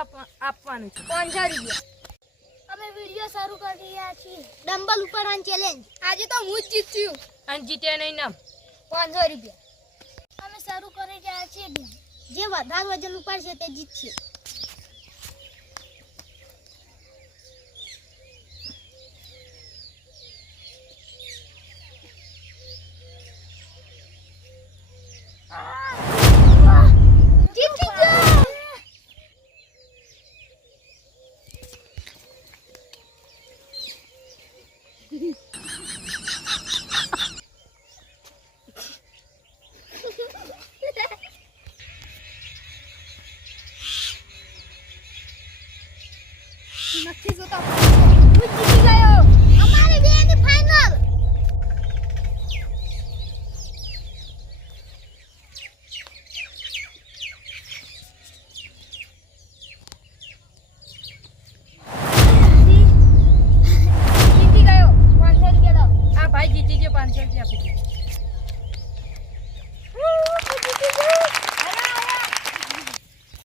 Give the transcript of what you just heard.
આપવાનું છે 500 રૂપિયા. અમે વિડિયો શરૂ કરી રહ્યા છીએ. ડમ્બલ ઉપર રન ચેલેન્જ. આજે તો હું જ જીત્યું. અને જીતે નહીં નામ 500 રૂપિયા. અમે શરૂ કરી રહ્યા છીએ. જે વધારે વજન ઉપાડશે તે જીતશે.